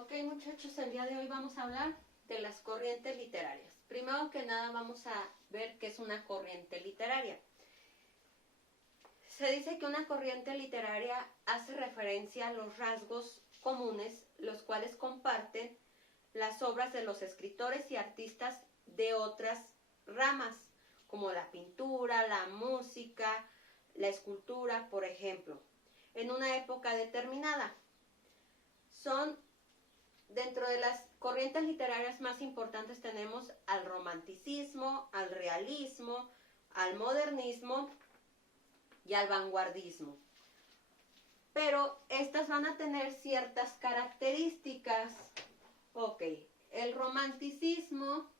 Ok, muchachos, el día de hoy vamos a hablar de las corrientes literarias. Primero que nada vamos a ver qué es una corriente literaria. Se dice que una corriente literaria hace referencia a los rasgos comunes, los cuales comparten las obras de los escritores y artistas de otras ramas, como la pintura, la música, la escultura, por ejemplo, en una época determinada. Dentro de las corrientes literarias más importantes tenemos al romanticismo, al realismo, al modernismo y al vanguardismo. Pero estas van a tener ciertas características. Ok, el romanticismo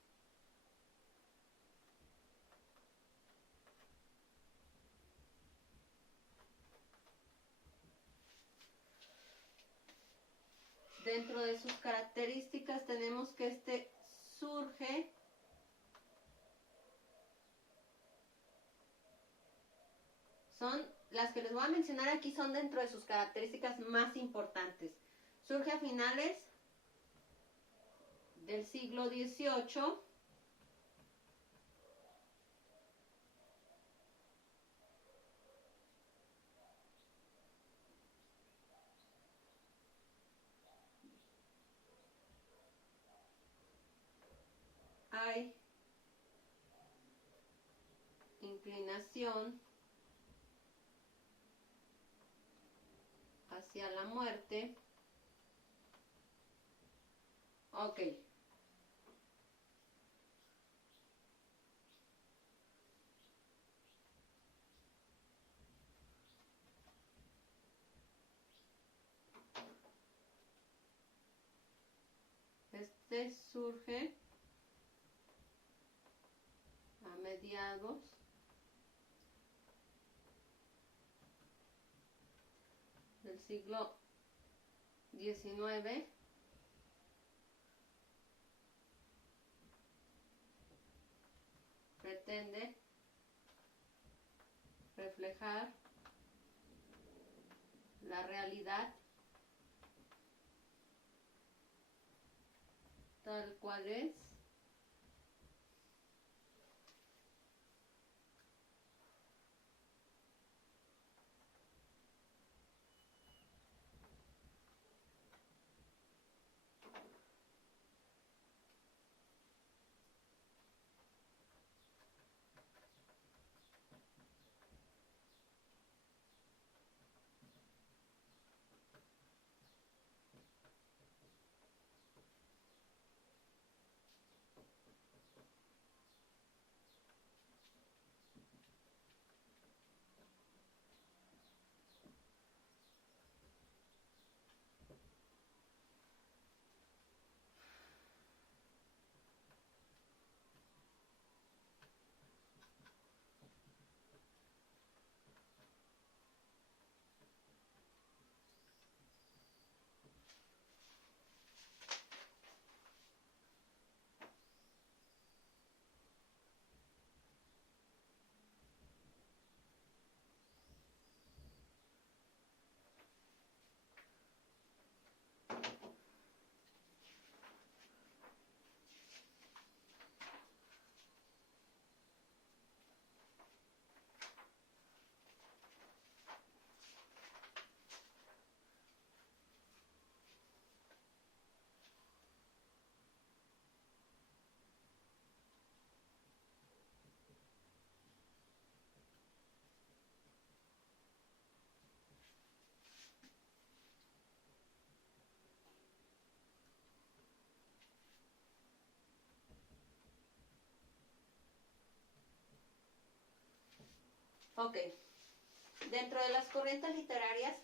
dentro de sus características tenemos que surge las que les voy a mencionar aquí son dentro de sus características más importantes. Surge a finales del siglo XVIII hay inclinación hacia la muerte. Ok. Este surge a mediados del siglo XIX. Pretende reflejar la realidad tal cual es. Ok, dentro de las corrientes literarias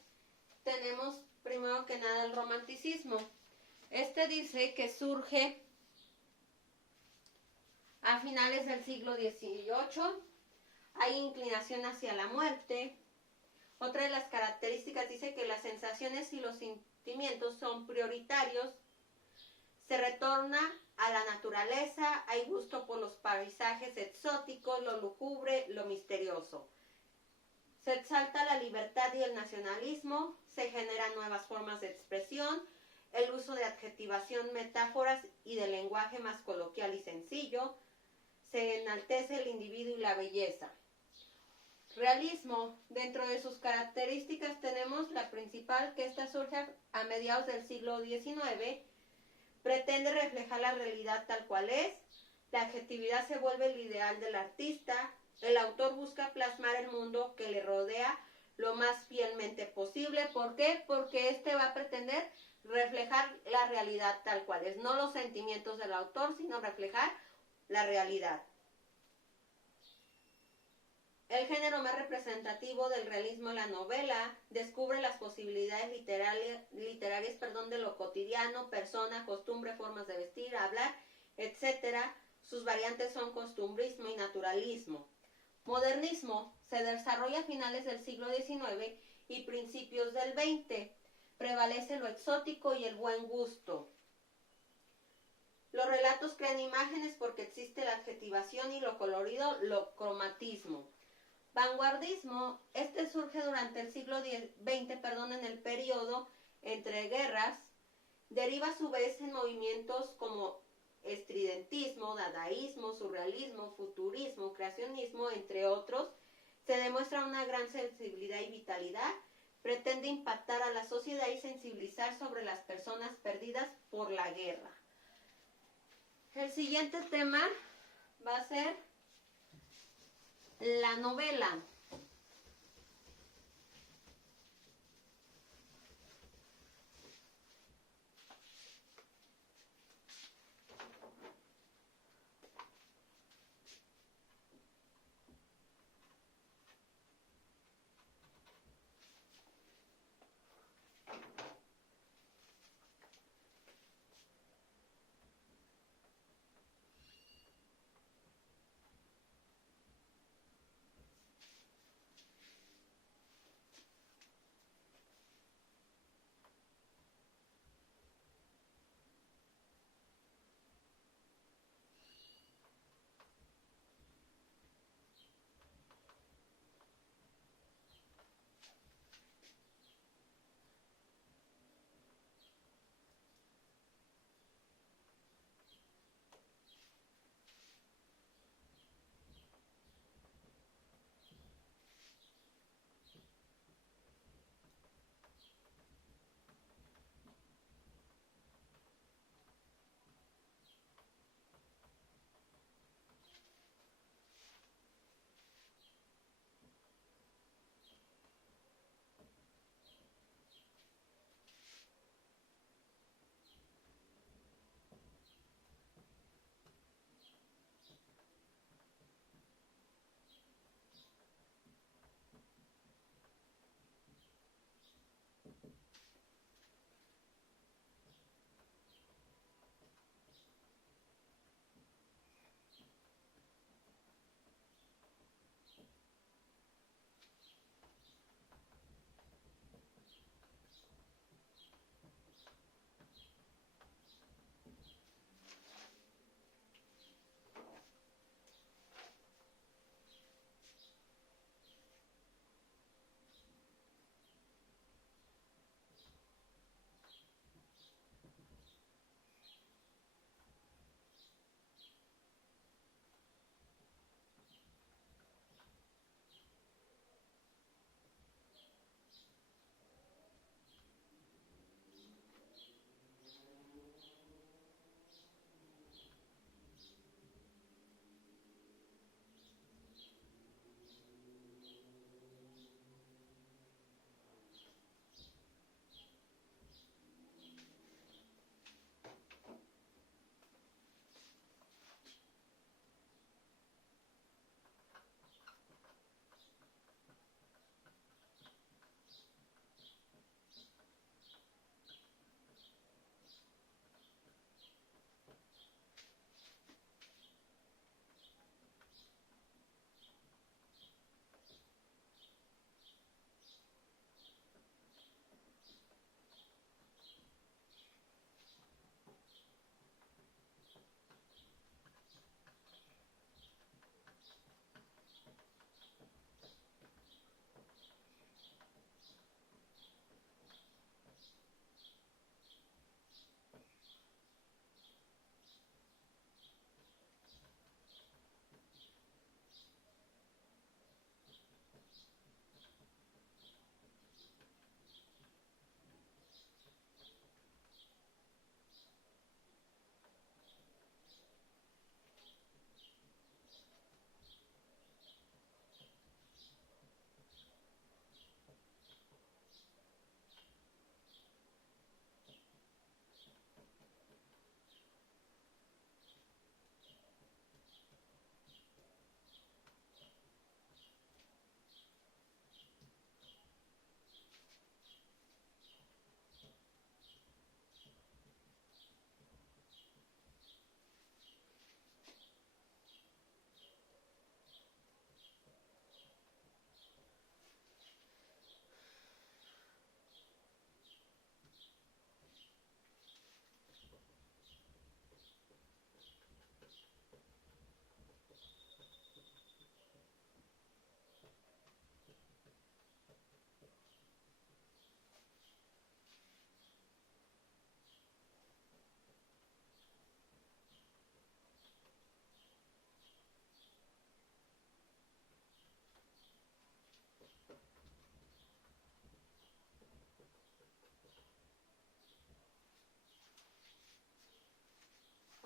tenemos primero que nada el romanticismo. Este dice que surge a finales del siglo XVIII, hay inclinación hacia la muerte. Otra de las características dice que las sensaciones y los sentimientos son prioritarios, se retorna a la naturaleza, hay gusto por los paisajes exóticos, lo lúgubre, lo misterioso. Se exalta la libertad y el nacionalismo, se generan nuevas formas de expresión, el uso de adjetivación, metáforas y de lenguaje más coloquial y sencillo. Se enaltece el individuo y la belleza. Realismo. Dentro de sus características tenemos la principal, que esta surge a mediados del siglo XIX. Pretende reflejar la realidad tal cual es. La adjetividad se vuelve el ideal del artista. El autor busca plasmar el mundo que le rodea lo más fielmente posible. ¿Por qué? Porque este va a pretender reflejar la realidad tal cual es. No los sentimientos del autor, sino reflejar la realidad. El género más representativo del realismo es la novela. Descubre las posibilidades literarias de lo cotidiano, persona, costumbre, formas de vestir, hablar, etc. Sus variantes son costumbrismo y naturalismo. Modernismo se desarrolla a finales del siglo XIX y principios del XX. Prevalece lo exótico y el buen gusto. Los relatos crean imágenes porque existe la adjetivación y lo colorido, lo cromatismo. Vanguardismo, este surge durante el siglo XX, en el periodo entre guerras. Deriva a su vez en movimientos como estridentismo, dadaísmo, surrealismo, futurismo, creacionismo, entre otros. Se demuestra una gran sensibilidad y vitalidad. Pretende impactar a la sociedad y sensibilizar sobre las personas perdidas por la guerra. El siguiente tema va a ser la novela.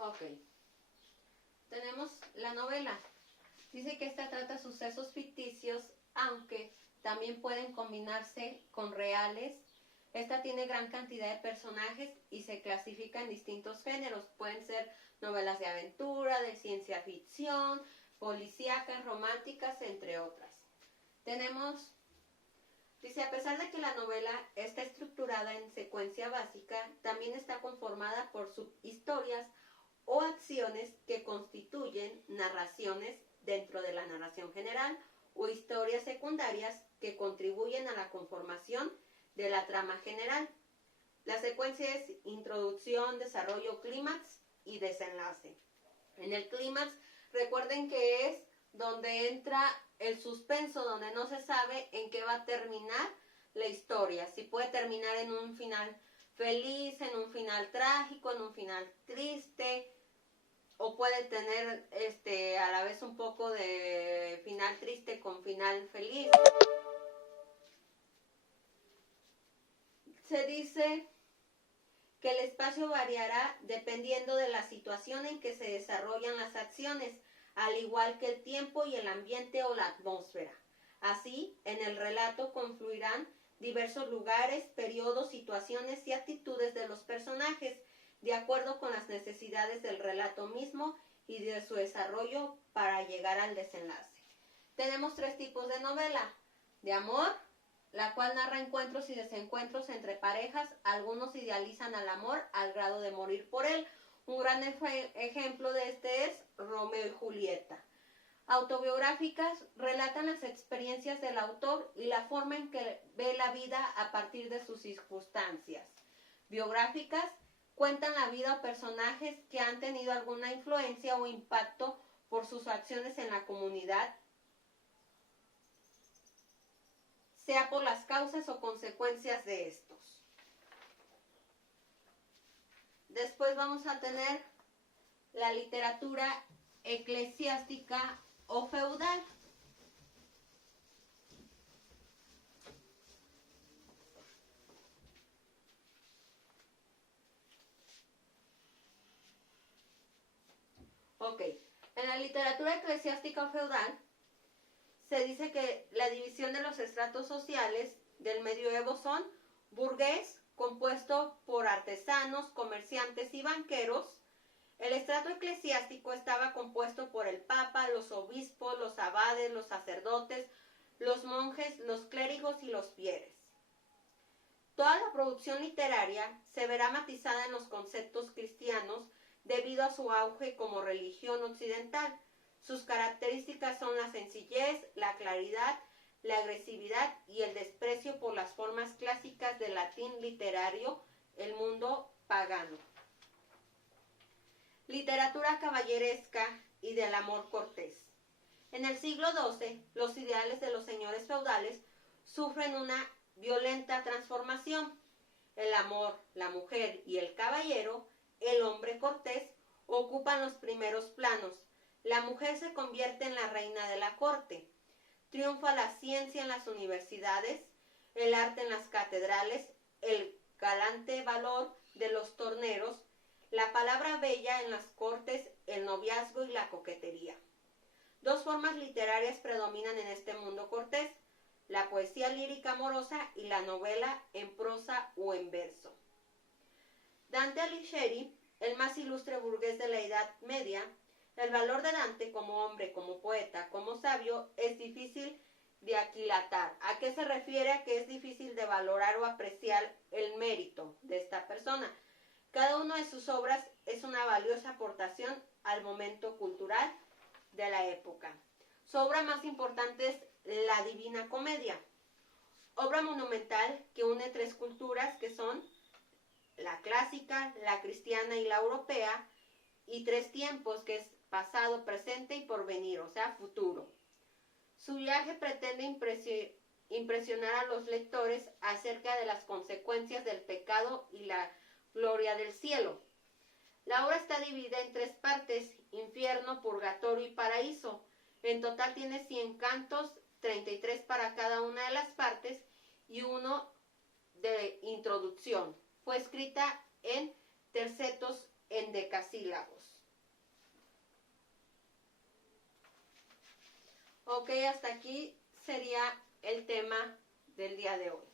Ok. Tenemos la novela. Dice que esta trata sucesos ficticios, aunque también pueden combinarse con reales. Esta tiene gran cantidad de personajes y se clasifica en distintos géneros. Pueden ser novelas de aventura, de ciencia ficción, policíacas, románticas, entre otras. Tenemos, dice, a pesar de que la novela está estructurada en secuencia básica, también está conformada por subhistorias o acciones que constituyen narraciones dentro de la narración general o historias secundarias que contribuyen a la conformación de la trama general. La secuencia es introducción, desarrollo, clímax y desenlace. En el clímax, recuerden que es donde entra el suspenso, donde no se sabe en qué va a terminar la historia. Si puede terminar en un final feliz, en un final trágico, en un final triste, o puede tener a la vez un poco de final triste con final feliz. Se dice que el espacio variará dependiendo de la situación en que se desarrollan las acciones, al igual que el tiempo y el ambiente o la atmósfera. Así, en el relato confluirán diversos lugares, periodos, situaciones y actitudes de los personajes, de acuerdo con las necesidades del relato mismo y de su desarrollo para llegar al desenlace. Tenemos tres tipos de novela: de amor, la cual narra encuentros y desencuentros entre parejas. Algunos idealizan al amor al grado de morir por él. Un gran ejemplo de este es Romeo y Julieta. Autobiográficas, relatan las experiencias del autor y la forma en que ve la vida a partir de sus circunstancias. Biográficas, cuentan la vida o personajes que han tenido alguna influencia o impacto por sus acciones en la comunidad, sea por las causas o consecuencias de estos. Después vamos a tener la literatura eclesiástica o feudal. Ok, en la literatura eclesiástica o feudal se dice que la división de los estratos sociales del medioevo son burgués, compuesto por artesanos, comerciantes y banqueros. El estrato eclesiástico estaba compuesto por el papa, los obispos, los abades, los sacerdotes, los monjes, los clérigos y los fieles. Toda la producción literaria se verá matizada en los conceptos cristianos debido a su auge como religión occidental. Sus características son la sencillez, la claridad, la agresividad y el desprecio por las formas clásicas del latín literario, el mundo pagano. Literatura caballeresca y del amor cortés. En el siglo XII, los ideales de los señores feudales sufren una violenta transformación. El amor, la mujer y el caballero, el hombre cortés, ocupan los primeros planos. La mujer se convierte en la reina de la corte. Triunfa la ciencia en las universidades, el arte en las catedrales, el galante valor de los torneros, la palabra bella en las cortes, el noviazgo y la coquetería. Dos formas literarias predominan en este mundo cortés: la poesía lírica amorosa y la novela en prosa o en verso. Dante Alighieri, el más ilustre burgués de la Edad Media. El valor de Dante como hombre, como poeta, como sabio, es difícil de aquilatar. ¿A qué se refiere? A que es difícil de valorar o apreciar el mérito de esta persona. Cada una de sus obras es una valiosa aportación al momento cultural de la época. Su obra más importante es La Divina Comedia, obra monumental que une tres culturas que son la clásica, la cristiana y la europea, y tres tiempos que es pasado, presente y porvenir, o sea, futuro. Su viaje pretende impresionar a los lectores acerca de las consecuencias del pecado y la gloria del cielo. La obra está dividida en tres partes: infierno, purgatorio y paraíso. En total tiene 100 cantos, 33 para cada una de las partes y uno de introducción. Fue escrita en tercetos endecasílabos. Ok, hasta aquí sería el tema del día de hoy.